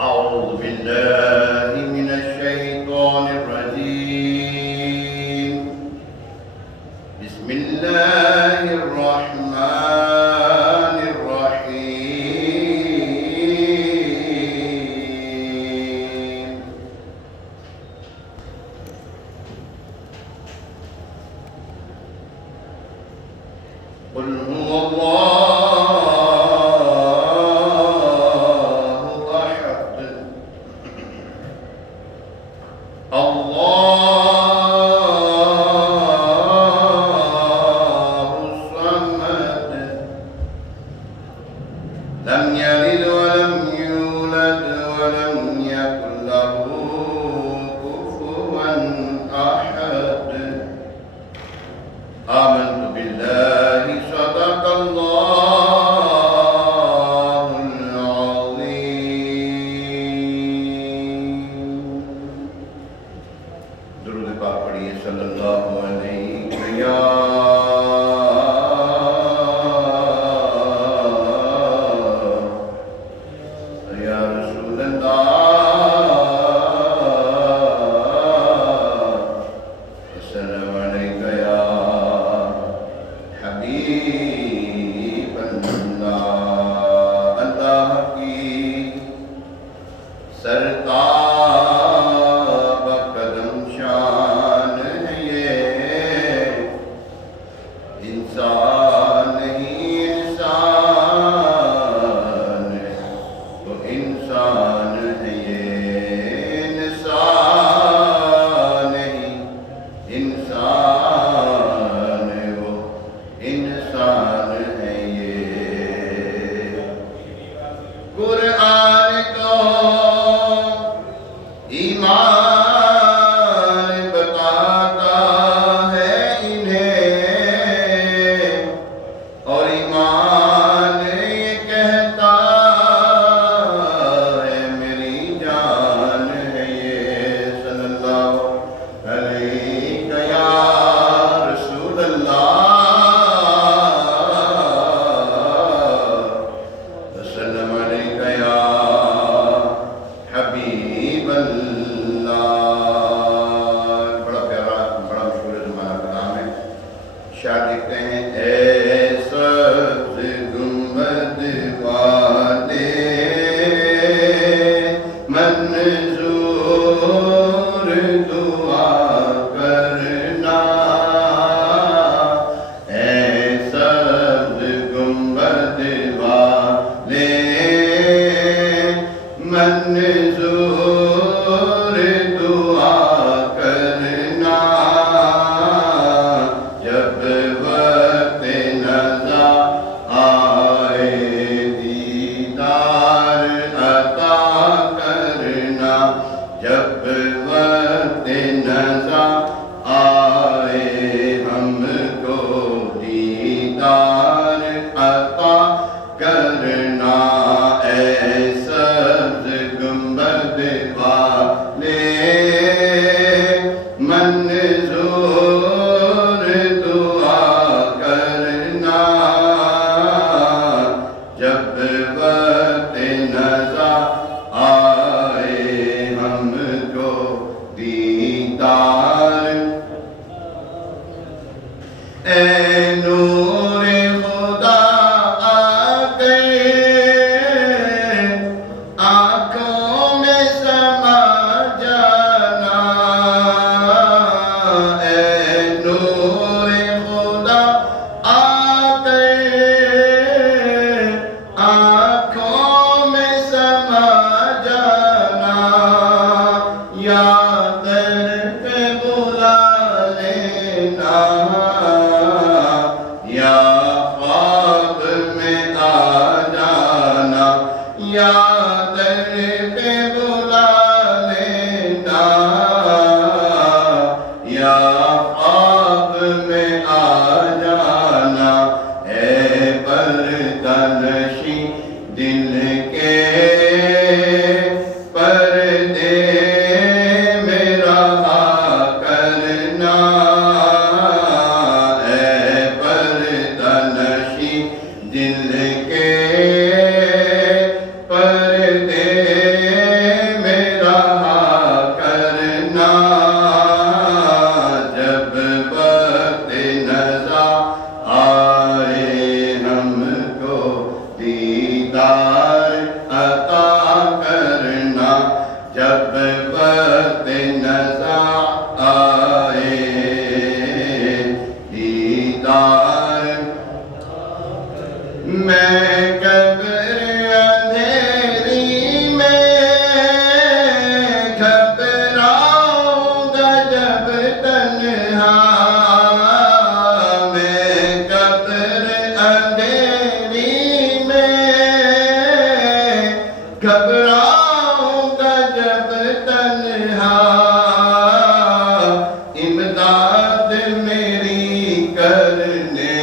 أعوذ بالله من الشيطان الرجيم. بسم الله الرحمن الرحيم. قل هو الله أحد الله الصمد لم يلد ولم يولد ولم يكن له كفوا أحد. آمنت بالله صدق الله العظيم. درود پاک پڑھیے صلی اللہ علیہ یا رسول اللہ، السلام علیکم یا حبیب اللہ. اللہ کی سرتاب قدم شان ہے یہ، انسان نہیں انسان تو انسان ہے یہ، انسان نہیں انسان وہ انسان ہے یہ. قرآن کو ایمان بتاتا ہے انہیں، اور ایمان یہ کہتا ہے میری جان ہے یہ. صلی اللہ علیہ یا رسول اللہ، وسلم علیکہ یا حبیب اللہ. بڑا پیارا بڑا مشہور زمانہ کلام ہے. شاعر لکھتے ہیں اے سبز گنبد والے منظور دعا کرنا، اے سبز گنبد والے منظور دعا کرنا، جب وقت نظر آئے دیدار عطا کرنا، جب وقت نظر آئے ہم کو دیدار عطا کرنا. اے سبز گنبد والے منظور دعا کرنا، جب وقت نظر آئے ہم کو دیدار. اے نور خدا آ گئے، آنکھوں میں سما جانا، اے نور خدا آ گئے، آنکھوں میں سما جانا، یا در پہ بلا لینا، یا خواب میں آ جانا، یا در پہ بلا لینا، یا خواب میں آ جانا. اے پردہ-نشیں دل کے پردے میں رہا کرنا، اے پردہ-نشیں دل کے پردے گھبراؤں گا جب تنہا امداد میری کرنے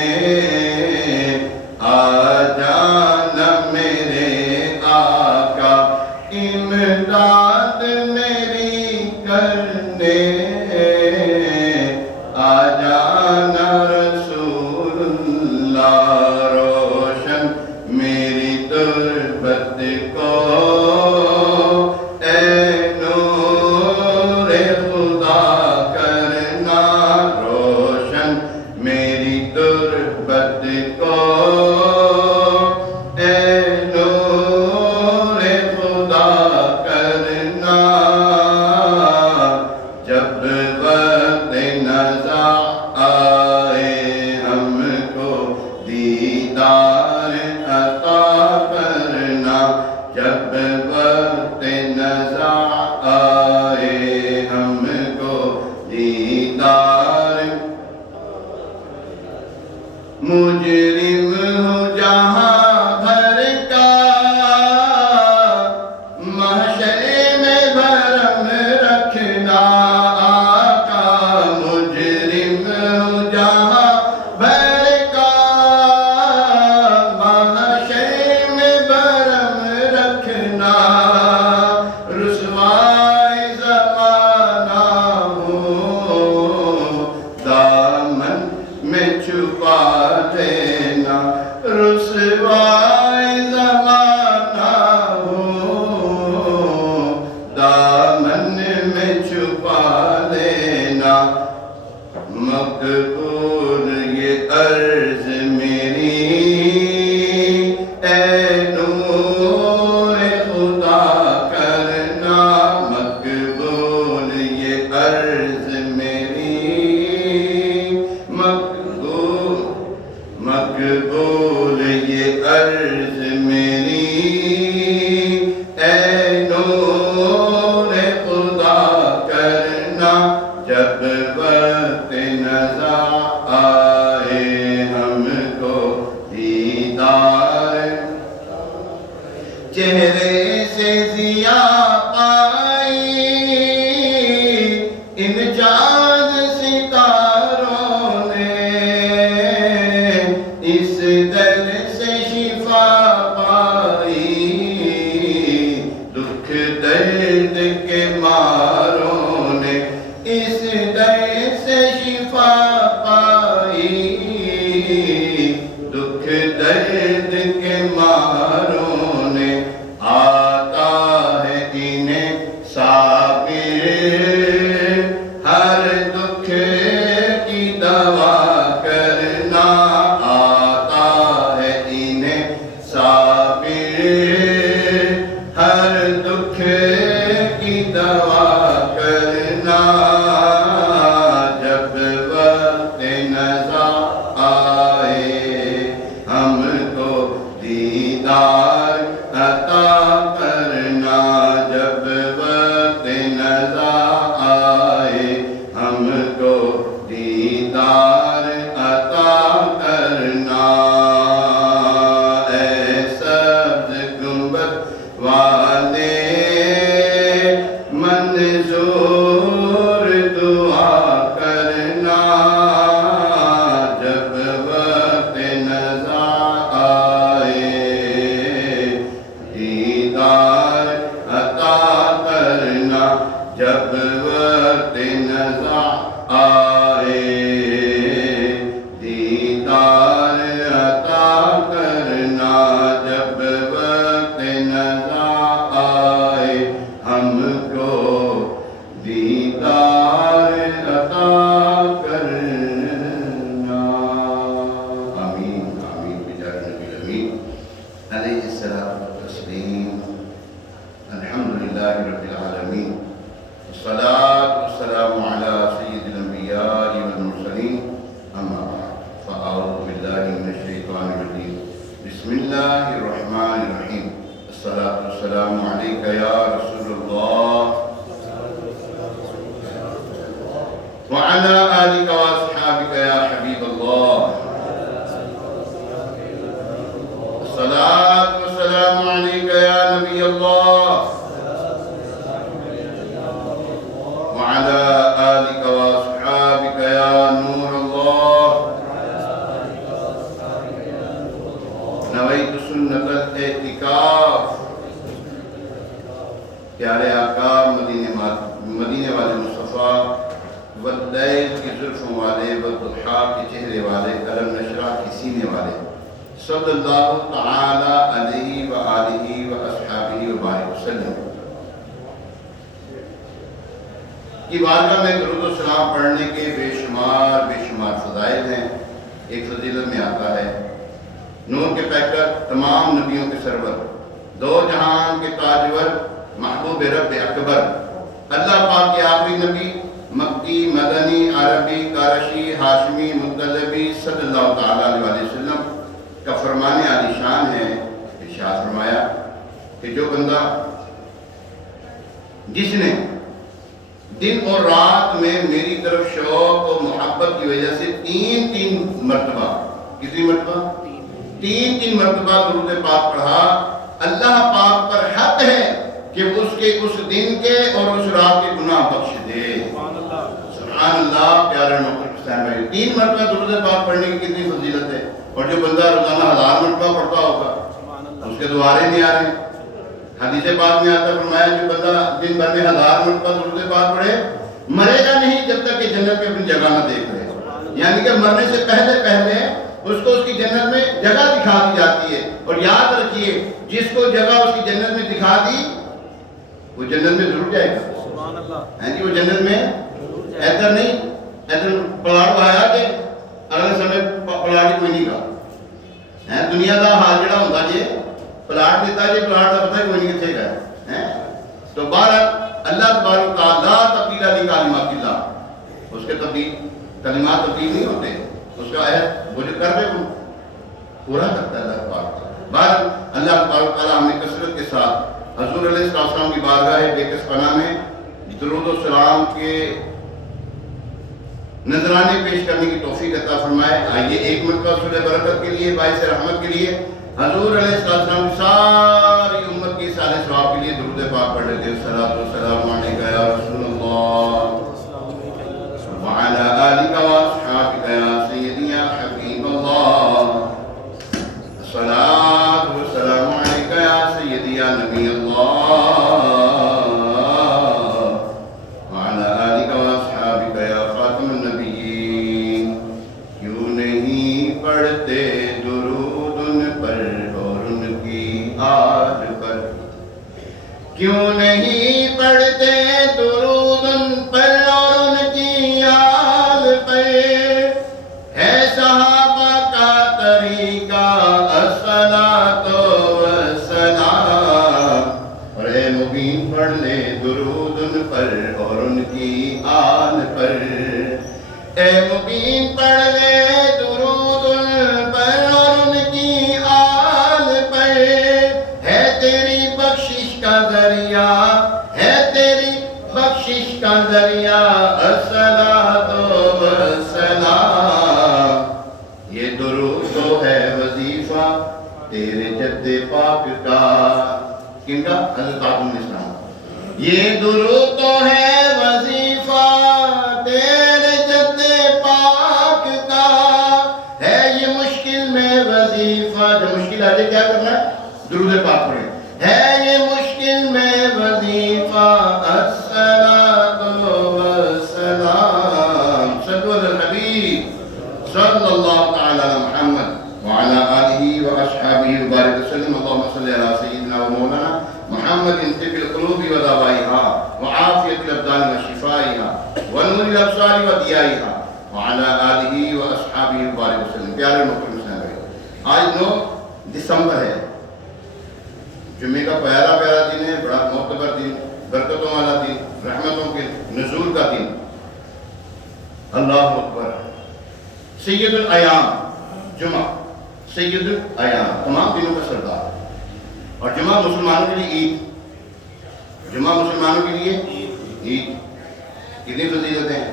آ جانا میرے آقا امداد میری کرنے آ جانا رسول اللہ روشن میری تربت کو اے نور خدا کرنا روشن میری تربت کو اے نور خدا کرنا جب وقت نزع آئے ہم کو دیدار عطا کرنا جب وقت نزع آئے ہم کو دیدار مجرم ہوں جہاں بھر کا محشر میں بھرم رکھنا آقا مجرم ہوں جہاں بھر کا محشر میں بھرم رکھنا رسوائی زمانہ ہوں دامن میں چھپا دینا رسوائی زمانہ ہوں دامن میں چھپا دینا مقبول یہ عرض میری اے نور خدا کرنا مقبول یہ عرض میری مقبول یہ عرض میری اے نور خدا کرنا جب وقت نزع آئے ہم کو دیدار چہرے سے ضیاء پائی ان چاند ستاروں نے اس در سے شفا پائی دکھ درد کے ماروں نے اس در سے شفا پائی دکھ درد کے ماروں نے آتا ہے انہیں صابر ہر دکھ کی دوا کرنا آتا ہے انہیں صابر ہر دکھ کی دوا کرنا جب وقت نزع آئے ہم کو دیدار عطا کرنا جب وقت نزع آئے ہم کو دیدار عطا کرنا اے سبز گنبد والے منظور دعا کرنا جب وقت نزع آئے دیدار عطا کرنا جب وقت نزع آئے دیدار عطا کرنا جب وقت نزع آئے ہم کو دیدار عطا کرنا آمین آمین بجاہ نبی الامین علیہ الصلاۃ والتسلیم الحمدللہ رب العالمین والصلاة والسلام على سيد الأنبياء والمرسلين أما بعد فأعوذ بالله من الشيطان الرجيم بسم الله الرحمن الرحيم الصلاة والسلام عليك يا رسول الله وعلى آلك وأصحابك يا حبيب الله الصلاة والسلام عليك يا نبی اللہ وعلى آلك وأصحابك يا نور الله نويت سنة الاعتکاف. پیارے آقا مدینے والے مصطفیٰ واللیل کی زلفوں والے والضحیٰ کے چہرے والے علم نشرح کی سینے والے صلی اللہ تعالی علیہ وآلہ وآصحابہ وبارک وسلم کی بارگاہ میں درود و سلام پڑھنے کے بے شمار فضائل ہیں. ایک فضیلت میں آتا ہے نور کے پیکر تمام نبیوں کے سرور دو جہان کے تاجور محبوب رب اکبر اللہ پاک کے آخری نبی مکی مدنی عربی قرشی ہاشمی مطلبی صلی اللہ تعالیٰ علیہ وسلم کا فرمان عالی شان ہے. ارشاد فرمایا کہ جو بندہ جس نے دن اور رات میں میری طرف شوق اور محبت کی وجہ سے تین مرتبہ کتنی مرتبہ تین مرتبہ درود پاک پڑھا اللہ پاک پر حق ہے کہ اس کے اس دن کے اور اس رات کے گناہ بخش دے. سبحان اللہ. پیارے نوکر حسین بھائی 3 مرتبہ درود پاک پڑھنے کی کتنی فضیلت ہے. اور جو بندہ روزانہ 1000 مرتبہ پڑھتا ہوگا اس کے دوبارے نہیں آ رہے. حدیث پاک میں آتا فرمایا جو بندہ دن بھر میں 1000 مرتبہ درود پاک پڑھے مرے گا نہیں جب تک کہ جنت میں اپنی جگہ نہ دیکھ لے. یعنی کہ مرنے سے پہلے اس کو اس کی جنت میں جگہ دکھا دی جاتی ہے. اور یاد رکھیے جس کو جگہ اس کی جنت میں دکھا دی وہ جنت میں ضرور جائے گا. سبحان اللہ. ہیں جی وہ جنت میں ایدر نہیں ایدر پلاٹ آیا کہ اگلے سمے پلاٹ کوئی نہیں گا. دنیا کا حال جڑا ہوتا جی پلاٹ دیتا جی پلاٹ کا پتہ کوئی نہیں کتنے گئے. تو بہرحال اللہ تبارک و تعالیٰ تبدیل علی کلمات اللہ اس کے کلمات تبدیل نہیں ہوتے. اس کا عہد وہ جو کر دے وہ پورا کرتا ہے اللہ تبارک. بہرحال اللہ تبارک و تعالیٰ ہمیں کثرت کے ساتھ حضور علیہ السلام کی بارگاہ بے کس پناہ میں درود و سلام کے نذرانے پیش کرنے کی توفیق عطا فرمائے. آئیے ایک مرتبہ سورہ برکت کے لیے باعث رحمت کے لیے حضور علیہ السلام کی ساری امت کی سارے ثواب کے لیے درود پاک پڑھ لیتے ہیں. صلاۃ و سلام علیکہ یا رسول اللہ وعلی آلک واصحابک یا سیدی یا حبیب اللہ. صلاۃ و سلام علیکہ یا سیدی یا نبی اللہ وعلی آلک واصحابک یا خاتم النبیین. کیوں نہیں پڑھتے درود ان پر اور ان کی آل پر. کیوں نہیں پڑھتے درود ان پر اور ان کی آل پر. ہے صحابہ کا طریقہ الصلاۃ والسلام. اور اے مبین پڑھ لے درود ان پر اور ان کی آل پر. اے مبین پڑھ لے درود ان پر اور ان کی آل پر. ہے تیری بخشش کا ذریعہ ہے تیری بخشش کا ذریعہ الصلاۃ والسلام. یہ درود تو ہے وظیفہ تیرے جد پاک کا. کن کا؟ حضرت آدم علیہ السلام. یہ درود تو ہے وظیفہ تیرے جد پاک کا. ہے یہ مشکل میں وظیفہ جو مشکل آ جائے کیا کرنا ہے؟ درود پاک پڑھیں. ہے یہ مشکل میں وظیفہ الصلاۃ والسلام. صلو علی الحبیب صلی اللہ تعالی علی محمد وعلی آلہ واصحابہ وبارک وسلم. اللہم صلی علی سیدنا و مولانا محمد طب القلوب و دوائها وعافیت الابدان و شفائها ونور الابصار و ضیائها وعلی آلہ واصحابہ وبارک وسلم. پیارے محترم اسلام بھائی آج 9 دسمبر ہے. جمعے کا پیارا دن ہے. بڑا معتبر دن برکتوں والا دن رحمتوں کے نزول کا دن. اللہ اکبر. سید الایام جمعہ سید الایام تمام دنوں کا سردار. اور جمعہ مسلمانوں کے لیے عید. جمعہ مسلمانوں کے لیے عید. کتنی فضیلتیں ہیں.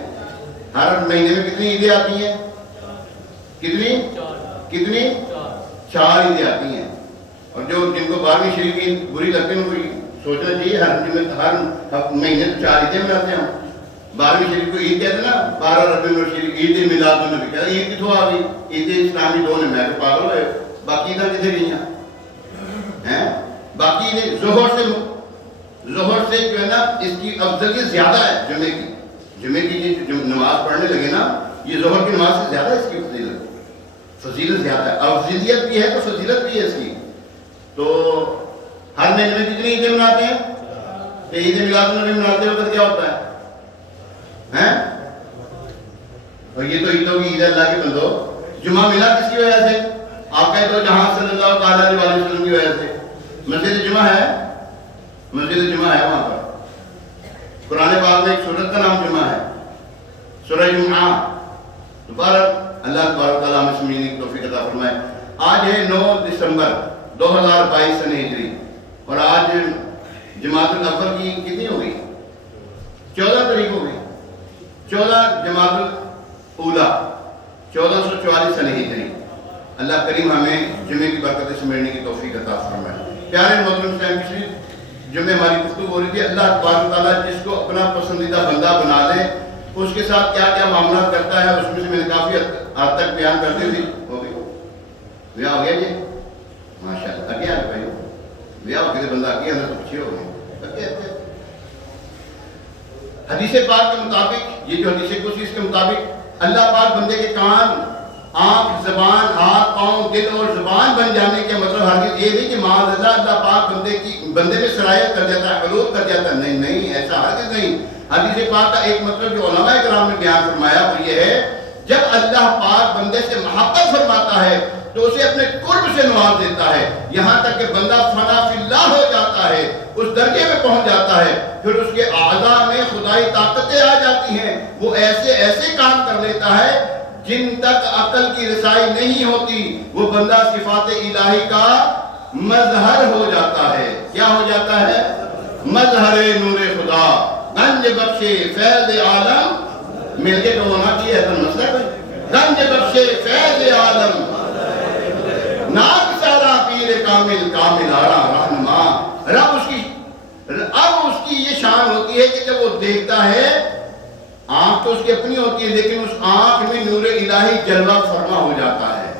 ہر مہینے میں کتنی عیدیں آتی ہیں؟ کتنی 4 عیدیں آتی ہیں. اور جو جن کو 12ویں شریف کی بری لگتی ہے ان کو سوچنا چاہیے ہر مہینے 4 عیدیں مناتے ہیں ہم. 12ویں شریف کو عید کہتے ہیں نا, 12 ربیع الشریف عید میلاد النبی کہتے ہیں. عید کتوں آ گئی؟ عید اسلامی 2 نے, میں تو پاگل ہوئے, باقی عیدیں کتنے گئی ہیں؟ باقی عیدیں ظہر سے جو ہے نا اس کی افضلیت زیادہ ہے جمعے کی جو نماز پڑھنے لگے نا, یہ ظہر کی نماز سے زیادہ ہے اس کی فضیلت زیادہ ہے. افضلیت بھی ہے تو فضیلت بھی ہے اس کی. تو ہر مہینے میں کتنی عیدیں مناتے ہیں؟ کہ عید میلاد النبی مناتے وقت کیا ہوتا ہے؟ اور یہ تو عیدوں کی عید ہے اللہ کے بندو. جمعہ ملا کس کی وجہ سے؟ آپ کہتے ہو جہاں صلی اللہ تعالیٰ علیہ وسلم کی وجہ سے. مسجد جمعہ ہے وہاں پر. قرآن پاک میں ایک سورت کا نام جمعہ ہے, سورہ جمعہ. دوبارہ اللہ تبارک تعالیٰ ہمیں سمجھنے کی توفیق عطا فرمائے. آج ہے 9 دسمبر 2022 سن ہجری, اور آج جماعت الاول کی کتنی ہو گئی؟ 14 تاریخ ہو گئی. 14 جماعت الاولیٰ 1444 سن ہجری. اللہ کریم ہمیں جمعے کی برکتیں سمیٹنے کی توفیق عطا فرمائے. پیارے محترم اسلام کی جمعے ہماری گفتگو ہو رہی تھی. اللہ تبارک تعالیٰ جس کو اپنا پسندیدہ بندہ بنا لے اس کے ساتھ کیا کیا معاملات کرتا ہے, اس میں سے میں نے کافی حد تک بیان کرتے تھے. ہو گئی بیاہ ہو گیا جی, ماشاء اللہ. اگے آ گئے بھائی, بیاہ ہو گئے بندہ اگے آنا تو پیچھے ہو گئے. حدیث پاک کے مطابق, یہ جو حدیث قدسی اس کے مطابق اللہ پاک بندے کے کان, آنکھ, زبان, ہاتھ, پاؤں, دل اور زبان بن جانے کے مطلب ہرگز یہ نہیں کہ معاذ اللہ پاک بندے میں سرایت کر دیتا ہے, علوت کر دیتا ہے. نہیں, ایسا ہرگز نہیں. حدیث پاک کا ایک مطلب جو علماء کرام نے بیان فرمایا وہ یہ ہے, جب اللہ پاک بندے سے محبت فرماتا ہے تو اسے اپنے قرب سے نواز دیتا ہے, یہاں تک کہ بندہ فنا فی اللہ ہو جاتا ہے, اس درجے میں پہنچ جاتا ہے. پھر اس کے اعضاء میں خدائی طاقتیں آ جاتی ہیں, وہ ایسے کام کر لیتا ہے جن تک عقل کی رسائی نہیں ہوتی. وہ بندہ صفات الہی کا مظہر ہو جاتا ہے. کیا ہو جاتا ہے؟ مظہر نور خدا, گنج بخشے فیض عالم. مل کے تو ہونا چاہیے ایسا مسئلہ ہے. گنج بخشے فیض عالم, ناک سارا پیر کامل, کامل آرا رہنما. رب اس کی یہ شان ہوتی ہے کہ جب وہ دیکھتا ہے, آنکھ تو اس کی اپنی ہوتی ہے لیکن اس آنکھ میں نور الہی جلوہ فرما ہو جاتا ہے,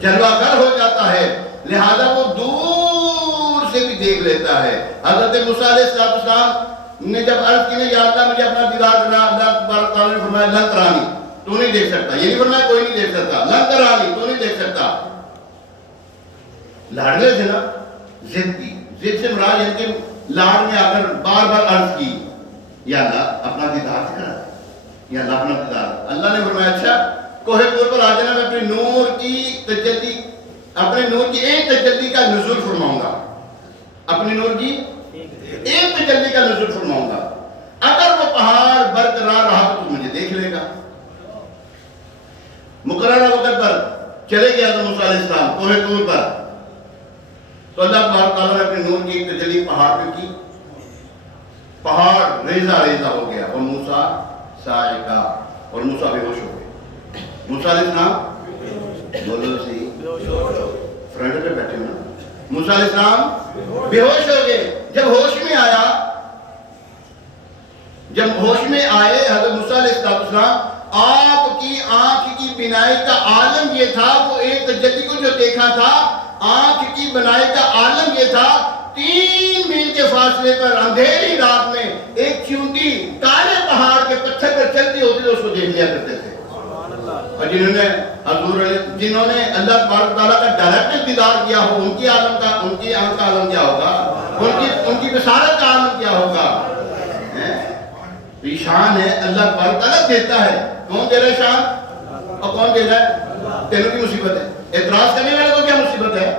جلوہ گر ہو جاتا ہے, لہذا وہ دور سے بھی دیکھ لیتا ہے. حضرت موسیٰ علیہ السلام نے جب عرض کی یا اللہ مجھے اپنا دیدار کرنا, اللہ تبارک تعالیٰ نے فرمایا لن ترانی, تو نہیں دیکھ سکتا. یہ نہیں فرمایا کوئی نہیں دیکھ سکتا, لن ترانی, تو نہیں دیکھ سکتا. لاڑنے سے نا ضد کی, ضد سے مراد یہ کہ لاڑ میں آ کر بار بار عرض کی یا اللہ اپنا دیدار کرا, یا اللہ اپنا دیدار. اللہ نے فرمایا اچھا کوہ طور پر آ جانا, میں اپنے نور کی ایک تجلی کا نزول فرماؤں گا, اپنے نور کی ایک تجلی کا نزول فرماؤں گا. اگر وہ پہاڑ برقرار رہا تو مجھے دیکھ لے گا. مقررہ وقت پر چلے گیا حضرت موسیٰ علیہ السلام کوہ طور پر, تو اللہ تبارک تعالیٰ نے اپنے نور کی ایک تجلی پہاڑ پہ کی, پہاڑ ریزہ ہو گیا, اور موسیٰ صاعقہ, اور موسیٰ بے ہوش ہو گئے. موسیٰ علیہ السلام بولو سی فرنٹ پہ بیٹھے ہوئے, موسیٰ علیہ السلام بے ہوش ہو گئے. جب ہوش میں آئے حضرت موسیٰ علیہ السلام, آپ کی آنکھ کی بینائی کا عالم یہ تھا, وہ ایک تجلی کو جو دیکھا تھا, آنکھ کی بینائی کا عالم یہ تھا 3 میل کے فاصلے پر اندھیری رات میں ایک چیونٹی کالے پہاڑ کے پتھر پر چلتی ہوتی تو اس کو دیکھ لیا کرتے تھے. اور جنہوں نے اللہ تبارک تعالیٰ کا ڈائریکٹ دیدار کیا ہو, ان کی آنکھ کا عالم کیا ہوگا, ان کی بصارت کا عالم کیا ہوگا. یہ شان ہے اللہ تبارک تعالیٰ دیتا ہے. کون دے رہا ہے شان اور کون دے رہا ہے؟ تینوں کی مصیبت ہے. اعتراض کرنے والے کو کیا مصیبت ہے؟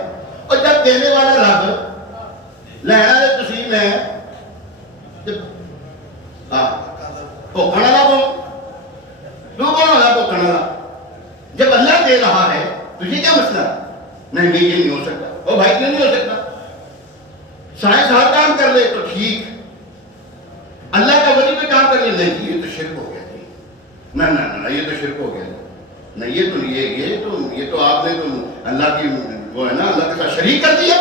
اور جب دینے والا رب لینا تسلیم ہے, پوکھنا لا تو کون ہوگا پوکھنا لا؟ جب اللہ دے رہا ہے تو یہ کیا مسئلہ؟ نہیں یہ نہیں ہو سکتا. اور بھائی کیوں نہیں ہو سکتا؟ سائنس ہر کام کر لے تو ٹھیک, اللہ کا ولی پہ کام کر لے نہیں, یہ تو شرک ہو گیا. نہ یہ تو شرک ہو گیا. نہ یہ تو آپ نے تو اللہ کی وہ ہے نا, اللہ کے ساتھ شریک کر دیا.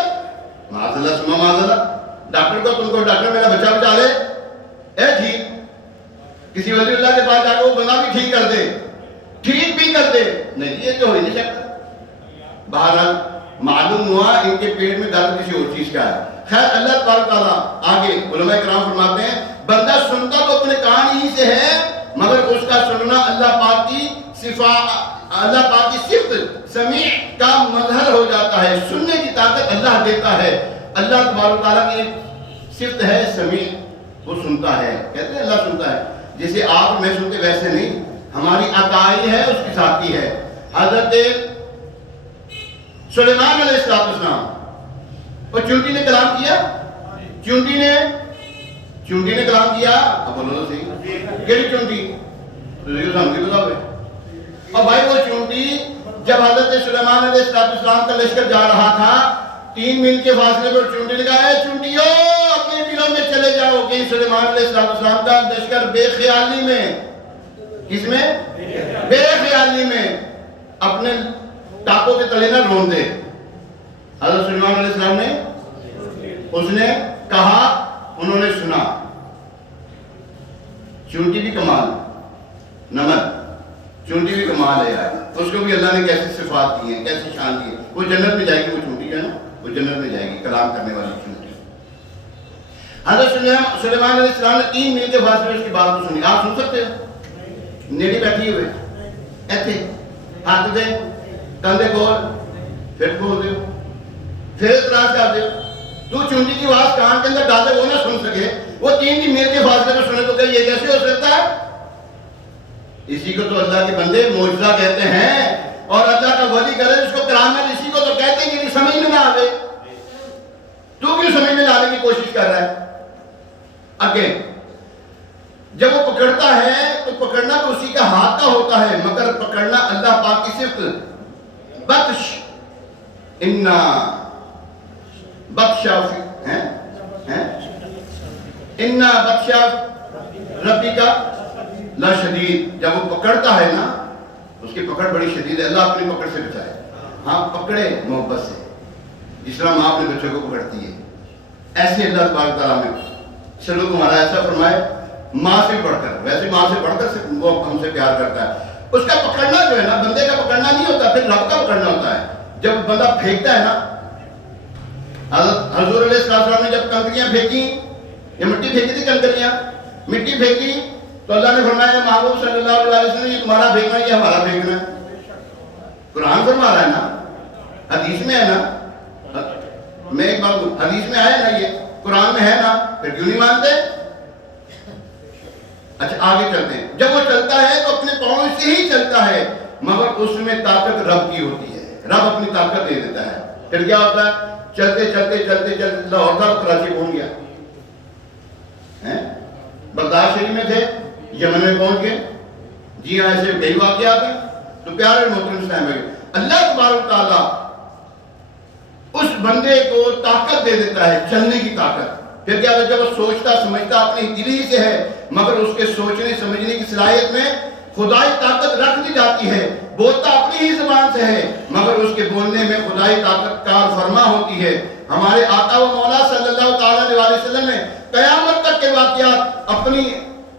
معاذ اللہ سما معاذ اللہ، ڈاکٹر کو تم کو ڈاکٹر میرا بچہ بچا لے، اے ٹھیک، کسی ولی اللہ کے پاس جا کے وہ بندہ بھی ٹھیک کر دے، ٹھیک بھی کر دے، نہیں یہ تو ہو ہی نہیں سکتا۔ بہرحال معلوم ہوا ان کے پیٹ میں درد کسی اور چیز کا ہے۔ خیر اللہ تبارک تعالیٰ آگے علماء کرام فرماتے ہیں بندہ سنتا تو اپنے کان ہی سے ہے، مگر اس کا سننا اللہ پاک کی صفت سمیع کا مظہر ہو جاتا ہے۔ سننے کی طاقت اللہ دیتا ہے۔ اللہ تبارک تعالیٰ کی صفت ہے سمیع، وہ سنتا ہے، کہتے ہیں اللہ سنتا ہے، جیسے آپ میں سنتے ویسے نہیں، ہماری عطائی ہے اس کی ذاتی ہے۔ حضرت سلیمان علیہ السلام اور چونٹی نے کلام کیا، چونٹی نے کلام کیا، اب بولو تو صحیح، کیڑی چونٹی؟ تو یہ سامنے کی بتاؤ۔ اور بھائی وہ چونٹی جب حضرت سلیمان علیہ السلام کا لشکر جا رہا تھا، 3 میل کے فاصلے پر چونٹی نے کہا اے چونٹیو اپنے بلوں میں چلے جاؤ، کہ سلیمان علیہ السلام کا لشکر بے خیالی میں، کس میں؟ بے خیالی میں اپنے ٹاپوں کے تلے نہ رون دے۔ حضرت سلیمان علیہ السلام نے اس نے کہا، انہوں نے سنا۔ چونٹی بھی کمال، نمن چونٹی بھی کمال ہے یار، اس کو بھی اللہ نے کیسی صفات دی ہیں، کیسی شان دی ہے۔ وہ جنت میں جائے گی، وہ چونٹی ہے نا، وہ جنت میں جائے گی، کلام کرنے والی چونٹی۔ حضرت سلیمان علیہ السلام نے 3 میل کے فاصلے اس کی بات کو سنی۔ آپ سن سکتے ہو؟ نیڑی بیٹھی ہوئے ایتھے ہاتھ دے کندھے کھول، پھر کھول دے، پھر اعتراض کر دے۔ تو چونٹی کی آواز کان کے اندر ڈال دے، وہ نہ سن سکے، وہ 3 میل کے فاصلے پر سنے، تو کہ یہ کیسے ہو سکتا ہے؟ اسی کو تو اللہ کے بندے معجزہ کہتے ہیں، اور اللہ کا ولی کرے اس کو کرامت، اسی کو تو کہتے ہیں کہ سمجھ میں نہ آوے۔ تو کیوں سمجھ میں لانے کی کوشش کر رہا ہے؟ آگے جب وہ پکڑتا ہے تو پکڑنا تو اسی کا ہاتھ کا ہوتا ہے، مگر پکڑنا اللہ پاک کی صفت بطش، انا بطشا انا بطشا ربی کا لا شدید۔ جب وہ پکڑتا ہے نا، اس کی پکڑ بڑی شدید ہے، اللہ اپنی پکڑ سے بچائے۔ ہاں پکڑے محبت سے، جس طرح ماں اپنے بچے کو پکڑتی ہے، ایسے اللہ تبارک تعالیٰ میں سلوک ہمارا ایسا فرمائے، ماں سے بڑھ کر، ویسے ماں سے بڑھ کر وہ ہم سے پیار کرتا ہے۔ اس کا پکڑنا جو ہے نا، بندے کا پکڑنا نہیں ہوتا، پھر رب کا پکڑنا ہوتا ہے۔ جب بندہ پھینکتا ہے نا، حضور علیہ السلام نے جب کنکریاں پھینکی، یہ مٹی پھینکی تھی، کنکریاں مٹی پھینکی، تو اللہ نے فرمایا محبوب صلی اللہ علیہ وسلم یہ تمہارا پھینکنا ہے، یہ ہمارا پھینکنا ہے۔ قرآن فرما رہا ہے نا، حدیث میں ہے نا، میں ایک بات حدیث میں آیا نا، یہ قرآن میں ہے نا، پھر کیوں نہیں مانتے؟ اچھا آگے چلتے ہیں۔ جب وہ چلتا ہے تو اپنے پاؤں سے ہی چلتا ہے، مگر اس میں طاقت رب کی ہوتی ہے، رب اپنی طاقت دے دیتا ہے۔ پھر کیا ہوتا ہے؟ چلتے چلتے چلتے چلتے لاہور تھا، کراچی پہنچ گیا، بغداد شریف میں تھے، یمن میں پہنچ گئے۔ جی ہاں، ایسے کئی واقعات ہیں۔ تو پیارے محترم اسلام ہے، اللہ تبارک تعالیٰ اس بندے کو طاقت دے دیتا ہے، چلنے کی طاقت۔ پھر کیا ہوتا ہے؟ جب وہ سوچتا سمجھتا اپنی دلی سے ہے، مگر اس کے سوچنے سمجھنے کی صلاحیت میں خدائی طاقت رکھ دی جاتی ہے۔ بولتا اپنی ہی زبان سے ہے، مگر اس کے بولنے میں خدائی طاقت کار فرما ہوتی ہے۔ ہمارے آقا و مولا صلی اللہ تعالیٰ علیہ وسلم نے قیامت تک کے واقعات اپنی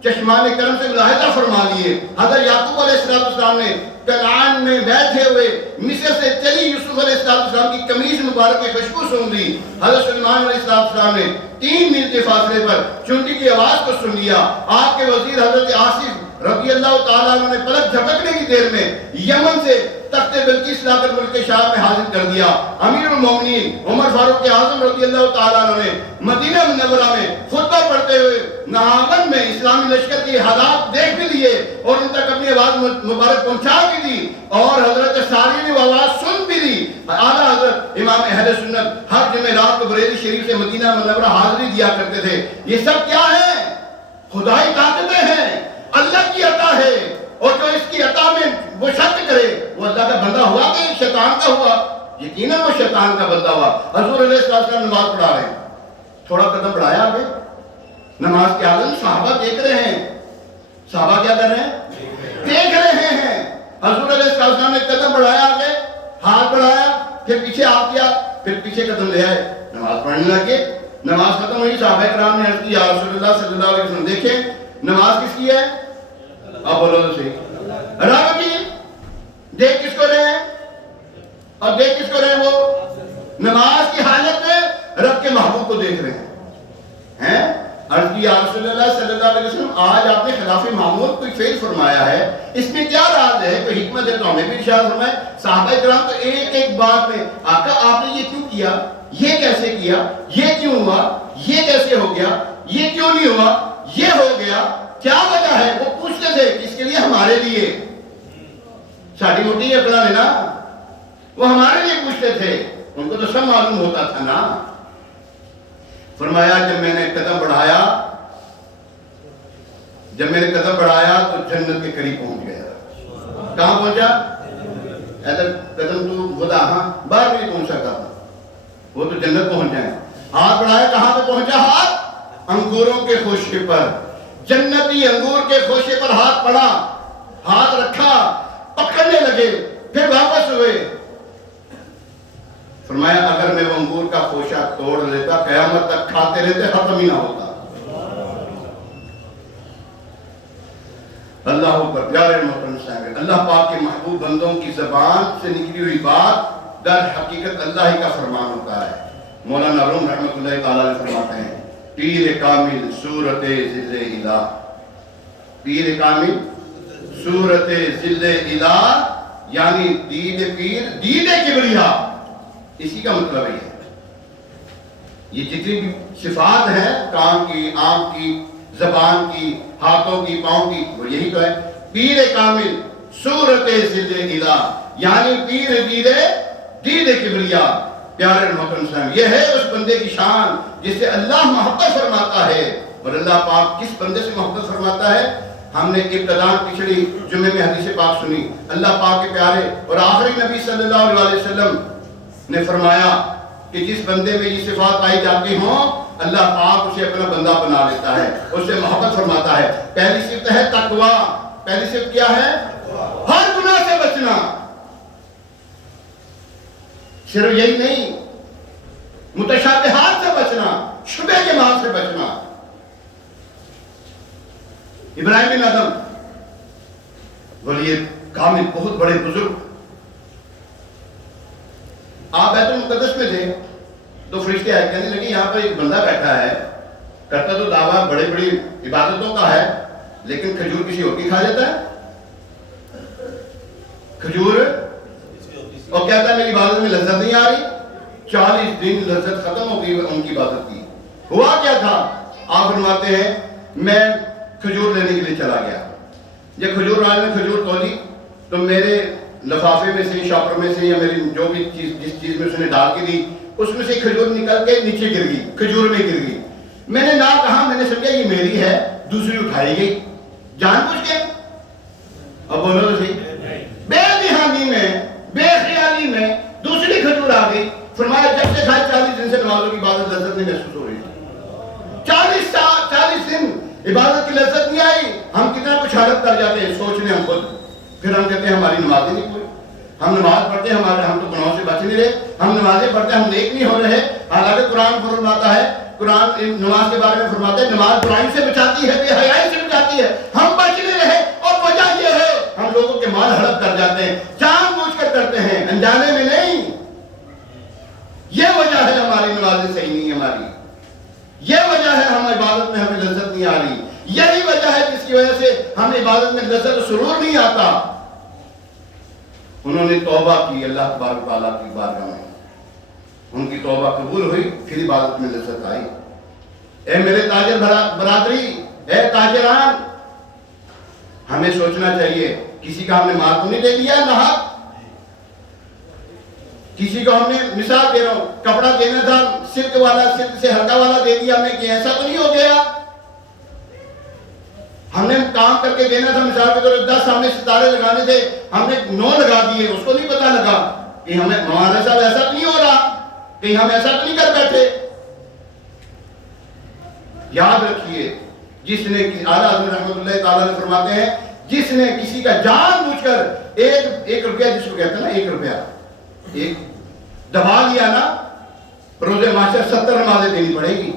چشمان کرم سے ملاحظہ فرما لیے۔ حضرت یعقوب علیہ السلام نے کنعان میں بیٹھے ہوئے مصر سے چلی یوسف علیہ السلام کی قمیص مبارک کی خوشبو سن لی۔ حضرت سلیمان علیہ السلام نے 3 میل کے فاصلے پر چونٹی کی آواز کو سن لیا۔ آپ کے وزیر حضرت آصف رضی اللہ تعالیٰ عنہ نے پلک جھپکنے کی دیر میں یمن سے تخت بلقیس لا کر ملک شام میں حاضر کر دیا۔ امیر المومنین عمر فاروق اعظم رضی اللہ تعالیٰ عنہ نے مدینہ منورہ میں خطبہ پڑھتے ہوئے نہاون میں اسلامی لشکر کے حالات دیکھ بھی لیے اور ان تک اپنی آواز مبارک پہنچا بھی دی، اور حضرت ساری نے وہ آواز سن بھی لی۔ اعلیٰ حضرت امام اہل سنت ہر جمعرات کو بریلی شریف سے مدینہ منورہ حاضری دیا کرتے تھے۔ یہ سب کیا ہے؟ خدائی طاقتیں ہیں، اللہ کی عطا ہے، اور جو اس کی عطا میں وہ شک کرے وہ اللہ کا بندہ ہوا کہ شیطان کا ہوا؟ یقیناً وہ شیطان کا بندہ ہوا۔ حضور علیہ السلام نماز پڑھا رہے ہیں، تھوڑا قدم بڑھایا آگے، نماز کے حالت صحابہ دیکھ رہے ہیں۔ صحابہ کیا کر رہے ہیں؟ دیکھ رہے ہیں۔ حضور علیہ السلام نے قدم بڑھایا آگے، ہاتھ بڑھایا، پھر پیچھے ہاتھ کیا، پھر پیچھے قدم لے آئے، نماز نماز پڑھنے لگے. نماز ختم ہوئی, صحابہ کرام نے عرض کی یا رسول اللہ صلی اللہ علیہ وسلم دیکھیں نماز کس کی ہے؟ اب بولو تو صحیح. رب کی. دیکھ کس کو رہے ہیں؟ اور دیکھ کس کو رہے ہیں؟ وہ نماز کی حالت میں رب کے محبوب کو دیکھ رہے ہیں. عرض کی یا رسول اللہ صلی اللہ علیہ وسلم آج آپ نے خلاف معمول کوئی فعل فرمایا ہے, اس میں کیا راز ہے, کوئی حکمت ہے تو ہمیں بھی ارشاد فرمائے. صحابہ کرام تو ایک ایک بات میں آقا آپ نے یہ کیوں کیا, یہ کیسے کیا, یہ کیوں ہوا, یہ کیسے ہو گیا, یہ کیوں نہیں ہوا, یہ ہو گیا, کیا وجہ ہے, وہ پوچھتے تھے. کس کے لیے؟ ہمارے لیے. ساڑھی موٹی اکڑا لینا, وہ ہمارے لیے پوچھتے تھے, ان کو تو سب معلوم ہوتا تھا نا. فرمایا جب میں نے قدم بڑھایا تو جنت کے قریب پہنچ گیا. کہاں پہنچا؟ ایسا قدم تو خدا باہر نہیں پہنچ سکتا تھا, وہ تو جنت پہنچ جائے. ہاتھ بڑھایا, کہاں پہ پہنچا ہاتھ؟ انگوروں کے خوشے پر, جنتی انگور کے خوشے پر ہاتھ پڑا, ہاتھ رکھا, پکڑنے لگے, پھر واپس ہوئے. فرمایا اگر میں وہ انگور کا خوشہ توڑ لیتا قیامت تک کھاتے رہتے, ختم ہی نہ ہوتا. اللہ پر پیارے محترم صاحب, اللہ پاک کے محبوب بندوں کی زبان سے نکلی ہوئی بات در حقیقت اللہ ہی کا فرمان ہوتا ہے. مولانا روم رحمۃ اللہ تعالیٰ علیہ فرماتے ہیں پیر کامل صورت ذل الہ, پیر کامل صورت ذل الہ یعنی دید پیر دید کبریا, اسی کا مطلب ہے. یہ جتنی بھی صفات ہیں کان کی, آنکھ کی, زبان کی, ہاتھوں کی, پاؤں کی, وہ یہی تو ہے. پیر کامل صورت ذل الہ یعنی پیر دید کبریا. پیارے محترم صاحب, یہ ہے اس بندے کی شان جس سے اللہ محبت فرماتا ہے. اور اللہ پاک کس بندے سے محبت فرماتا ہے؟ ہم نے ابتداء پچھلی جمعے میں حدیث پاک سنی. اللہ پاک کے پیارے اور آخری نبی صلی اللہ علیہ وسلم نے فرمایا کہ جس بندے میں یہ صفات پائی جاتی ہوں اللہ پاک اسے اپنا بندہ بنا لیتا ہے, اس سے محبت فرماتا ہے. پہلی صفت ہے تقوی. پہلی صفت کیا ہے؟ ہر گناہ سے بچنا. صرف یہی نہیں, متشابہات سے بچنا, شبہ کے مال سے بچنا. ابراہیم بن ادم ولی کامل, بہت بڑے بزرگ, آپ بیت المقدس میں تھے تو فرشتے آئے, کہنے لگے یہاں پر ایک بندہ بیٹھا ہے, کرتا تو دعویٰ بڑی بڑی عبادتوں کا ہے, لیکن کھجور کسی اور کی کھا جاتا ہے کھجور, اور کہتا ہے میری عبادت میں لذت نہیں آ رہی. 40 دن لذت ختم ہو گئی ان کی عبادت کی. ہوا کیا تھا؟ آپ فرماتے ہیں میں کھجور لینے کے لیے چلا گیا. جب کھجور والے نے کھجور تولی تو میرے لفافے میں سے, شاپر میں سے, یا میری جو بھی چیز جس چیز میں اس نے ڈال کے دی اس میں سے کھجور نکل کے نیچے گر گئی, کھجور میں گر گئی. میں نے نہ کہا, میں نے سمجھا یہ میری ہے, دوسری اٹھائی گئی جان بوجھ کے. اب بولو تو صحیح, بے دہانی میں, بے خیالی میں دوسری کھجور آ گئی. فرمایا جب سے کھائے 40 دن سے نمازوں کی عبادت لذت نہیں محسوس ہو رہی. 40 دن عبادت کی لذت نہیں آئی. ہم کتنا کچھ حالت کر جاتے ہیں سوچنے ہم خود, پھر ہم کہتے ہیں ہماری نماز ہی نہیں پوری. ہم نماز پڑھتے ہیں, ہم تو گناہوں سے بچ نہیں رہے, ہم نمازیں پڑھتے ہیں, ہم نیک نہیں ہو رہے. حالانکہ قرآن فرماتا ہے, قرآن نماز کے بارے میں فرماتا ہے نماز برائی سے بچاتی ہے, بے حیائی سے بچاتی ہے. ہم بچ نہیں رہے, اور وجہ یہ ہے ہم لوگوں کے مال ہڑپ کر جاتے ہیں, جان بوجھ کر کرتے ہیں, انجانے میں نہیں. یہ وجہ ہے ہماری نمازیں صحیح نہیں ہماری, یہ وجہ ہے ہم عبادت میں ہمیں لذت نہیں آ رہی, یہی وجہ ہے جس کی وجہ سے ہمیں عبادت میں لذت و سرور نہیں آتا. انہوں نے توبہ کی اللہ تبارک و تعالیٰ کی بارگاہ میں, ان کی توبہ قبول ہوئی, پھر عبادت میں لذت آئی. اے میرے تاجر برادری, اے تاجران, ہمیں سوچنا چاہیے کسی کا ہم نے مال تو نہیں دے دیا ناحق, کسی کو ہم نے مثال دے رہا ہوں کپڑا دینا تھا سلک والا, سلک سے ہلکا والا دے دیا ہم نے, کہ ایسا تو نہیں ہو گیا. ہم نے کام کر کے دینا تھا, مثال کے طور پر 10 ہمیں ستارے لگانے تھے, ہم نے 9 لگا دیے, اس کو نہیں پتا لگا کہ ہمیں ہمارے ساتھ ایسا تو نہیں ہو رہا, کہ ہم ایسا تو نہیں کر بیٹھے. یاد رکھیے جس نے, اعلیٰ حضرت رحمۃ اللہ تعالیٰ نے فرماتے ہیں جس نے کسی کا جان بوجھ کر ایک روپیہ, جس کو کہتے ہیں نا 1 روپیہ, ایک دبا لیا نا, روز محشر 70 نمازیں دینی پڑے گی،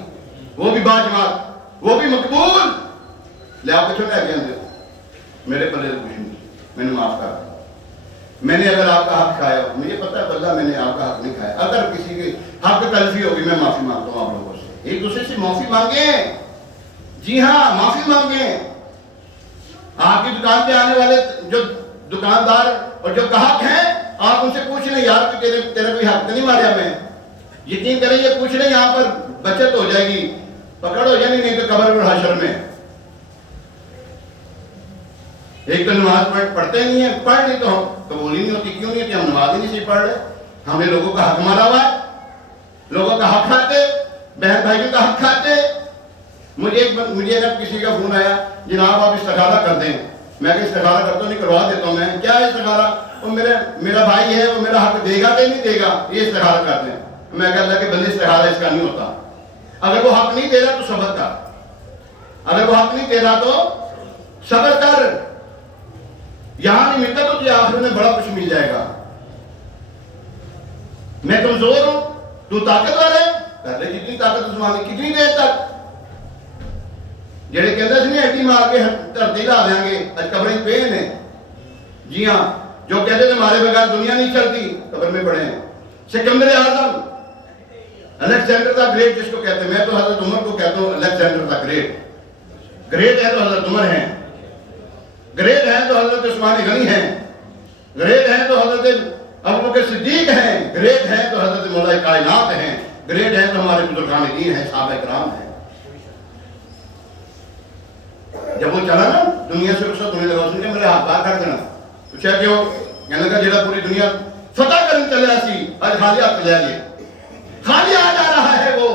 وہ بھی باجماعت، وہ بھی مقبول. لے آپ کو چھوٹا ہے کہ میرے پلے سے کچھ نہیں، میں نے معاف کر دیا. میں نے اگر آپ کا حق کھایا، مجھے پتا ہے بلّہ میں نے آپ کا حق نہیں کھایا، اگر کسی کے حق تلفی ہوگی میں معافی مانگتا ہوں آپ لوگوں سے. ایک دوسرے سے معافی مانگیں، جی ہاں معافی مانگیں. آپ کی دکان پہ آنے والے جو دکاندار اور جو گاہک ہیں، آپ ان سے پوچھ لیں یار کہ تیرا کوئی حق نہیں ماریا میں. یقین کریں یہ پوچھ لیں، یہاں پر بچت ہو جائے گی، پکڑ ہو جائے گی، نہیں تو قبر اور حشر میں. ایک تو نماز پڑھتے نہیں ہیں، پڑھ نہیں تو ہم قبول ہی نہیں ہوتی. کیوں نہیں ہوتی؟ ہم نماز ہی نہیں صحیح پڑھ رہے. ہم نے لوگوں کا حق مارا ہوا ہے، لوگوں کا حق کھاتے، بہن بھائیوں کا حق کھاتے. مجھے اگر کسی کا فون آیا جناب آپ استخارہ کر دیں، میں کہ استخارہ کرتا ہوں نہیں، کروا دیتا ہوں. میں کیا ہے استخارہ؟ وہ میرا بھائی ہے، وہ میرا حق دے گا کہ نہیں دے گا، یہ استخارہ کر دیں. میں کہ اللہ کے بندے استخارہ اس کا نہیں ہوتا. اگر وہ حق نہیں دے رہا تو صبر کر، اگر وہ حق نہیں دے رہا تو صبر کر. یہاں نہیں ملتا تو تجھے آخر میں بڑا کچھ مل جائے گا. میں کمزور ہوں، تو طاقتور ہے، کر لے جتنی طاقت زمانے. کتنی دیر تک جڑے کہتے ہیں ہڈی مار کے دھرتی لا دیں گے، اج قبریں پہ ہیں. جی ہاں، جو کہتے ہیں ہمارے بغیر دنیا نہیں چلتی، قبر میں پڑے ہیں. سکندر اعظم، الیگزینڈر دا گریٹ جس کو کہتے ہیں، میں تو حضرت عمر کو کہتا ہوں الیگزینڈر دا گریٹ. گریٹ ہے تو حضرت عمر ہیں، گریٹ ہیں تو حضرت عثمان غنی ہیں، گریٹ ہیں تو حضرت ابوبکر صدیق ہیں، گریٹ ہیں تو حضرت مولا کائنات ہیں، گریٹ ہیں تو ہمارے بزرگان دین ہیں، صحابہ کرام ہیں. جب وہ چلا نا دنیا سے، اس وقت انہیں لگا اس نے میرے ہاتھ باہر کر دینا. پوچھا کیوں؟ کہنے لگا جڑا پوری دنیا فتح کرنے چلے سی، آج خالی ہاتھ لے آئے، خالی آ جا رہا ہے وہ.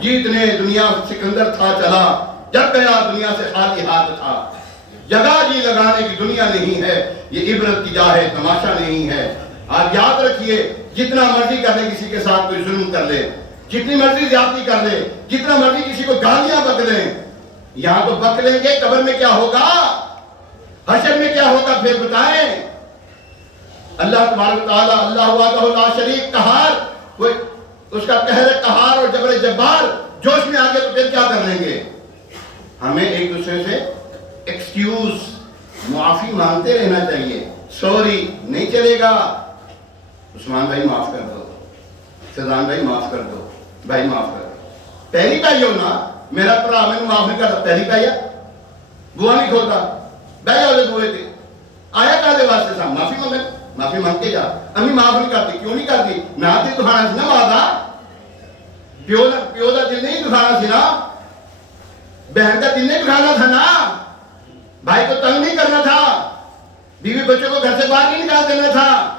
جیتنے دنیا سکندر تھا چلا، جب گیا دنیا سے خالی ہاتھ تھا. جگہ جی لگانے کی دنیا نہیں ہے، یہ عبرت کی جا ہے، تماشا نہیں ہے. آپ یاد رکھیے، جتنا مرضی کر لے کسی کے ساتھ کوئی ظلم کر لے، جتنی مرضی زیادتی کر لے، جتنا مرضی کسی کو گالیاں بک لیں، یہاں تو بک لیں گے، قبر میں کیا ہوگا، حشر میں کیا ہوگا پھر بتائیں. اللہ تبارک و تعالی اللہ وحدہ لا شریک قہار، کوئی اس کا قہر قہار اور جبر جبار جوش میں آگے تو پھر کیا کر لیں گے. ہمیں ایک دوسرے سے ایکسکیوز، معافی مانگتے رہنا چاہیے. سوری نہیں چلے گا. عثمان بھائی معاف کر دو، فیضان بھائی معاف کر دو، بھائی معاف کر دو. پہلی بھائی ہو نا، میرا پرا میں معاف نہیں کرتا، پہلی بھائی ہے، بوا نہیں کھولتا، بھائی والے بوئے تھے، آیا کالے واسطے صاحب معافی مانگے، معافی مانگ کے جا. امی معاف نہیں کرتی، کیوں نہیں کرتی؟ نہ دل دکھانا سی نا ماں دا، پیو دا دل نہیں دکھانا سی نا، بہن کا دل نہیں دکھانا تھا نا، بھائی کو تنگ نہیں کرنا تھا، بیوی بچوں کو گھر سے باہر نہیں نکال دینا تھا.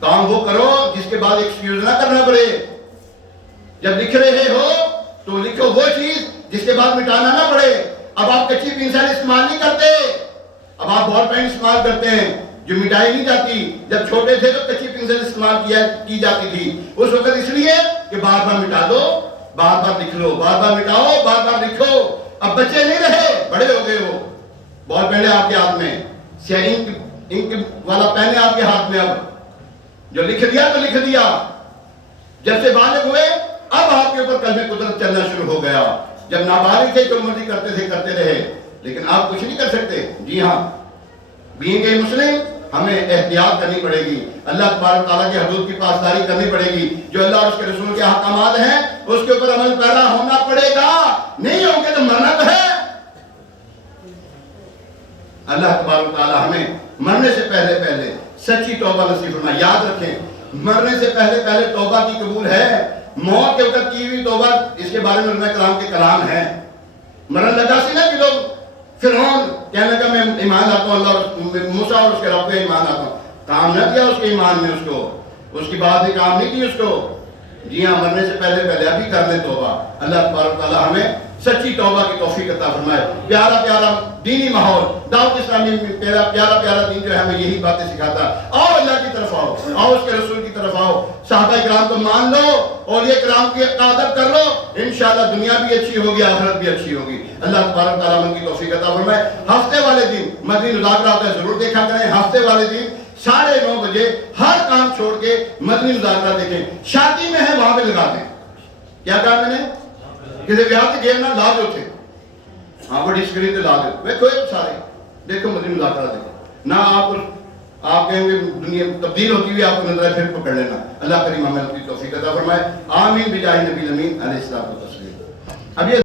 کام وہ کرو جس کے بعد ایکسکیوز نہ کرنا پڑے. جب لکھ رہے ہو تو لکھو وہ چیز جس کے بعد مٹانا نہ پڑے. اب آپ کچی پنسل استعمال نہیں کرتے، اب آپ بال پین استعمال کرتے ہیں جو مٹائی نہیں جاتی. جب چھوٹے تھے تو کچی پنسل استعمال کی جاتی تھی اس وقت، اس لیے کہ بار بار مٹا دو، بار بار لکھ لو، بار بار مٹاؤ، بار بار لکھو. اب بچے نہیں رہے، بڑے ہو گئے ہو. بال پین ہے آپ کے ہاتھ میں، سیاہ انک والا پین ہے آپ کے ہاتھ میں. اب جو لکھ دیا تو لکھ دیا. جب سے بالغ ہوئے اب آپ کے اوپر قلب قدرت چلنا شروع ہو گیا. جب نابالغ تھے جو مرضی کرتے تھے کرتے رہے، لیکن آپ کچھ نہیں کر سکتے. جی ہاں، بینگ اے مسلم ہمیں احتیاط کرنی پڑے گی، اللہ تبارک تعالیٰ کی حدود کی پاسداری کرنی پڑے گی. جو اللہ اور اس کے رسول کے احکامات ہیں اس کے اوپر عمل پیرا ہونا پڑے گا. نہیں ہوں گے تو مرنا تو ہے. اللہ تبارک تعالیٰ ہمیں مرنے سے پہلے پہلے سچی توبہ نصیب فرمائے. یاد رکھیں، مرنے سے پہلے پہلے توبہ کی قبول ہے. موت کے وقت کی ہوئی توبہ اس کے بارے میں علماء کرام کے کلام ہیں. مرن لگا سی نا کہ لوگ فرعون کہنے لگا میں ایمان لاتا ہوں اللہ موسیٰ اور اس کے رب پہ ایمان لاتا ہوں. کام نہ کیا اس کے ایمان نے، اس کی بات نے کام نہیں کی اس کو. جی ہاں، مرنے سے پہلے پہلے ابھی کر لیں توبہ. اللہ تبارک تعالیٰ ہمیں سچی توبہ کی توفیق عطا فرمائے. پیارا پیارا دینی ماحول، دعوت اسلامی میں پیارا پیارا دین جو ہے ہمیں یہی باتیں سکھاتا. آؤ اللہ کی طرف آؤ، آؤ اس کے رسول کی طرف آؤ. صحابہ کرام کو مان لو اور یہ کرام کی قدر کر لو، انشاءاللہ دنیا بھی اچھی ہوگی، آخرت بھی اچھی ہوگی. اللہ تبارک تعالیٰ ہم کی توفیق عطا فرمائے. ہفتے والے دن مدنی مذاکرہ ہوتا ہے، ضرور دیکھا کریں. ہفتے والے دن 9:30 بجے ہر کام چھوڑ کے مدنی مذاکرہ دیکھیں. شادی میں ہے وہاں پہ لگا دیں. کیا کہا میں نے؟ کسی بیاہ کے گئے نا لا دو تھے, ہاں بڑی اسکرین پہ لا دو, دیکھو سارے دیکھو مدنی مذاکرہ دیکھو. نہ آپ کہیں گے دنیا تبدیل ہوتی ہوئی آپ کو نظر ہے پھر پکڑ لینا. اللہ کریم ہمیں اپنی توفیق عطا فرمائے. آمین بجاہ نبی الامین علیہ السلام و تسلیم. اب یہ